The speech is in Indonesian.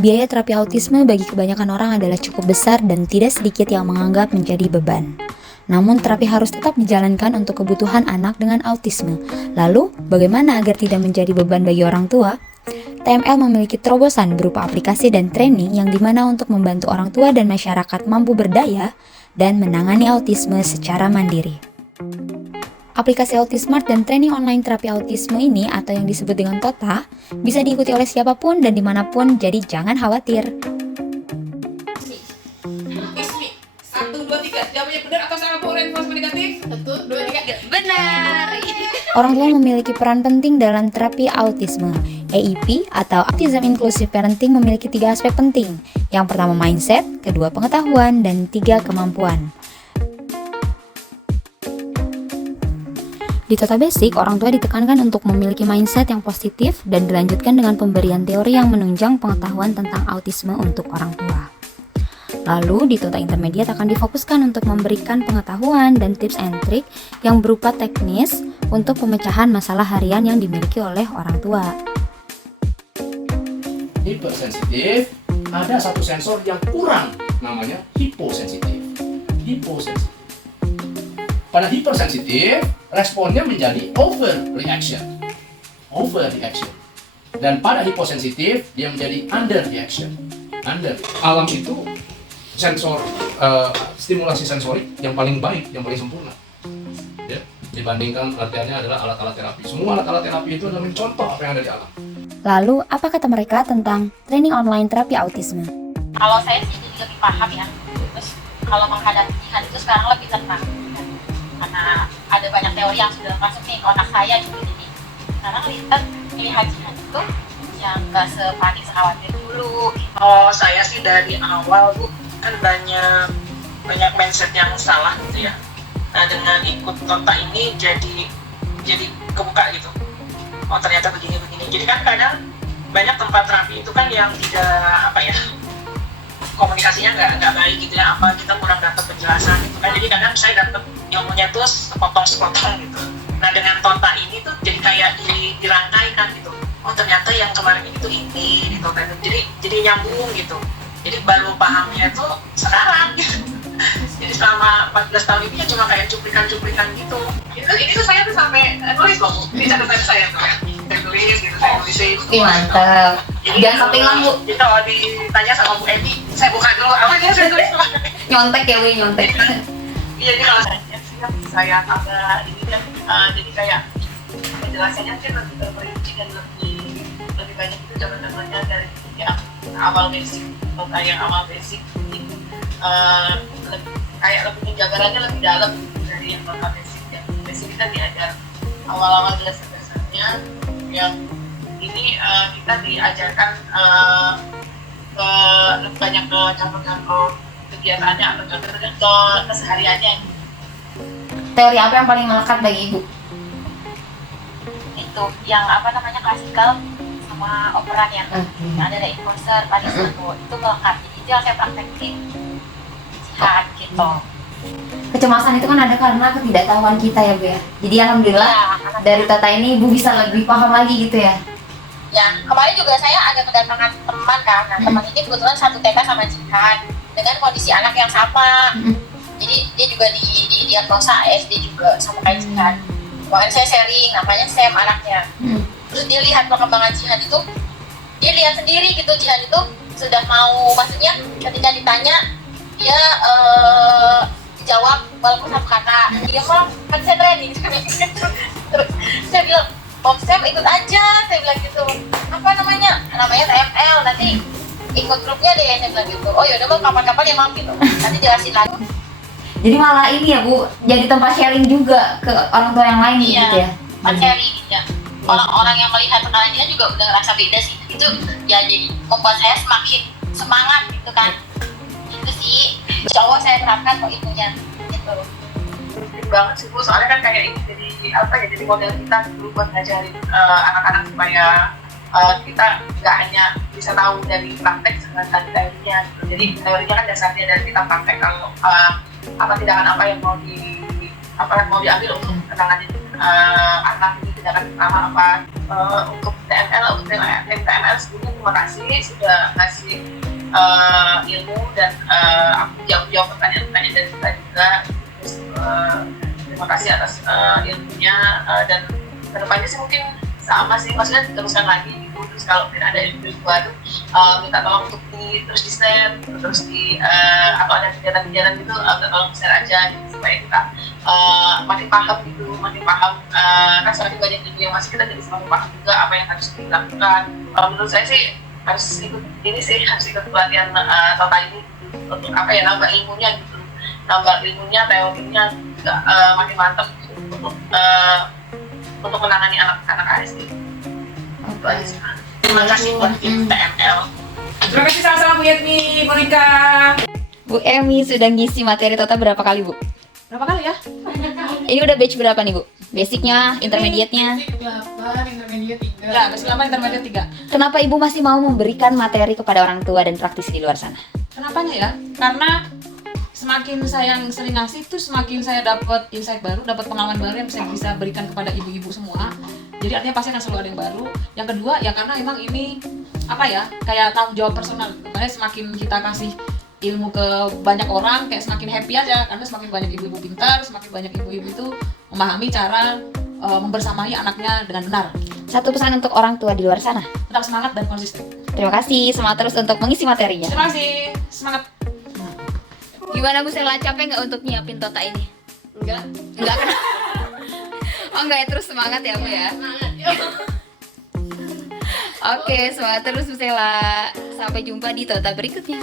Biaya terapi autisme bagi kebanyakan orang adalah cukup besar dan tidak sedikit yang menganggap menjadi beban. Namun terapi harus tetap dijalankan untuk kebutuhan anak dengan autisme. Lalu, bagaimana agar tidak menjadi beban bagi orang tua? TML memiliki terobosan berupa aplikasi dan training yang dimana untuk membantu orang tua dan masyarakat mampu berdaya dan menangani autisme secara mandiri. Aplikasi Autismart dan training online terapi autisme ini atau yang disebut dengan TOTA bisa diikuti oleh siapapun dan dimanapun, jadi jangan khawatir. Ismi, 1, 2, 3, jawabannya benar atau salah Bu? Reinforcement negatif? 1, 2, 3, Benar. Orang tua memiliki peran penting dalam terapi autisme. AIP atau Autism Inclusive Parenting memiliki 3 aspek penting. Yang pertama mindset, kedua pengetahuan, dan 3 kemampuan. Di Tota Basic, orang tua ditekankan untuk memiliki mindset yang positif dan dilanjutkan dengan pemberian teori yang menunjang pengetahuan tentang autisme untuk orang tua. Lalu, di Tota Intermediate akan difokuskan untuk memberikan pengetahuan dan tips and trick yang berupa teknis untuk pemecahan masalah harian yang dimiliki oleh orang tua. Hipersensitif, ada satu sensor yang kurang, namanya hiposensitif. Pada hipersensitif, responnya menjadi overreaction. Dan pada hiposensitif, dia menjadi underreaction. Alam itu sensor stimulasi sensorik yang paling baik, yang paling sempurna. Ya, dibandingkan artinya adalah alat-alat terapi. Semua alat-alat terapi itu adalah mencontoh apa yang ada di alam. Lalu, apa kata mereka tentang training online terapi autisme? Kalau saya sih jadi lebih paham ya. Terus kalau menghadapi jihad itu sekarang lebih tenang. Karena ada banyak teori yang sudah masuk nih ke otak saya gitu. Jadi sekarang melihat jihad itu yang gak sepanik sekhawatir dulu. Kalau saya sih dari awal Bu, kan banyak mindset yang salah gitu ya. Nah dengan ikut Tota ini jadi kebuka gitu. Oh ternyata begini. Jadi kan kadang banyak tempat terapi itu kan yang tidak komunikasinya nggak baik gitu ya, kita kurang dapat penjelasan gitu kan. Jadi kadang saya dapat ilmunya tuh sepotong gitu. Nah dengan Tota ini tuh jadi kayak dirangkaikan gitu. Oh ternyata yang kemarin itu ini gitu kan. Jadi nyambung gitu. Jadi baru pahamnya tuh sekarang gitu. Jadi selama 14 tahun ini cuma kayak cuplikan-cuplikan gitu. Ini tuh saya tuh sampai nulis loh Bu. Di catatan saya tuh ya. Saya tulis gitu, saya tulisin. Mantap. Jangan sampai hilang Bu. Jadi kalau ditanya sama Bu Edi, saya buka dulu apa dia saya tulis. Nyontek ya Bu, nyontek. Iya, jadi kalau saya tambah ini kan, jadi kayak penjelasannya kan lebih terperinci dan lebih banyak itu contoh-contohnya dari yang awal basic atau kayak awal basic. Kayak lebih penjabarannya lebih dalam dari yang Tota basic ya. Basic kita diajar awal-awal dasar-dasarnya, yang ini kita diajarkan ke lebih banyak ke contoh-contoh kegiatannya atau contoh kesehariannya. Teori apa yang paling melekat bagi Ibu? Itu yang klasikal sama operan yang ada reinforcer, punishment itu melekat. Jadi itu yang saya praktekin jihad gitu. Kecemasan itu kan ada karena ketidaktahuan kita ya Bu ya. Jadi alhamdulillah dari Tota ini Ibu bisa lebih paham lagi gitu ya. Ya, kemarin juga saya ada kedatangan teman kan. Nah, teman ini kebetulan satu TK sama jihad dengan kondisi anak yang sama. Jadi dia juga di diagnosa ASD juga sama kayak jihad. Makanya saya sharing, namanya Sam anaknya. Terus dia lihat perkembangan jihad itu, dia lihat sendiri gitu jihad itu sudah mau, maksudnya ketika ditanya dia jawab walaupun satu kata. Dia malah kan saya training. Terus saya bilang, Sam ikut aja, saya bilang gitu. Apa namanya TML, nanti ikut grupnya deh, saya bilang gitu. Oh yaudah Bang, kapan-kapan ya Mam gitu. Nanti jelasin lagi. Jadi malah ini ya Bu, jadi tempat sharing juga ke orang tua yang lain gitu ya. Sharing ya. Orang-orang yang melihat kalian juga udah ngerasa beda sih. Itu ya jadi membuat saya semakin semangat gitu kan. Itu sih. Insya Allah saya terapkan kok ilmunya gitu. Penting banget sih Bu, soalnya kan kayak ini jadi model kita dulu buat ngajarin anak-anak supaya kita nggak hanya bisa tahu dari praktek sedangkan teorinya gitu. Jadi teorinya kan dasarnya dari kita praktek kalau tindakan apa yang mau diambil untuk menangani anak gitu tindakan pertama apa. Untuk TML sebelumnya terima kasih sudah ngasih ilmu dan aku jawab pertanyaan-pertanyaan dari kita juga. Terus terima kasih atas ilmunya dan kedepannya sih mungkin sama sih, maksudnya teruskan lagi gitu. Terus kalau tidak ada ilmu baru minta tolong untuk terus di share, terus atau ada kegiatan-kegiatan gitu minta tolong share aja gitu, supaya kita makin paham gitu, makin paham kan semakin banyak ilmu yang masih kita jadi semakin paham juga apa yang harus dilakukan. Menurut saya sih harus ikut ini sih, harus ikut pelatihan Tota ini untuk apa ya, nambah ilmunya gitu, nambah ilmunya, teorinya juga makin mantap gitu, untuk menangani anak-anak ASD. Terima kasih buat tim TML. Terima kasih sama-sama Bu Yetmi, Bu Rika. Bu Emi sudah ngisi materi Tota berapa kali, Bu? Berapa kali ya? Ini udah batch berapa nih, Bu? Basicnya, intermediate-nya? Basic 8, intermediate 3. Ya, basic 8, intermediate 3. Kenapa Ibu masih mau memberikan materi kepada orang tua dan praktisi di luar sana? Kenapanya ya? Karena semakin saya sering ngasih tuh semakin saya dapat insight baru, dapat pengalaman baru yang saya bisa berikan kepada ibu-ibu semua. Jadi artinya pasti akan selalu ada yang baru. Yang kedua ya karena emang ini apa ya, kayak tanggung jawab personal. Makanya semakin kita kasih ilmu ke banyak orang, kayak semakin happy aja, karena semakin banyak ibu-ibu pintar, semakin banyak ibu-ibu itu memahami cara membersamai anaknya dengan benar. Satu pesan untuk orang tua di luar sana. Tetap semangat dan konsisten. Terima kasih, semangat terus untuk mengisi materinya. Terima kasih, semangat. Gimana Bu Sela, capek nggak untuk nyiapin Tota ini? Enggak. Enggak kan? Oh enggak ya, terus semangat ya Bu ya? Oke, semangat terus Bu Sela. Sampai jumpa di Tota berikutnya.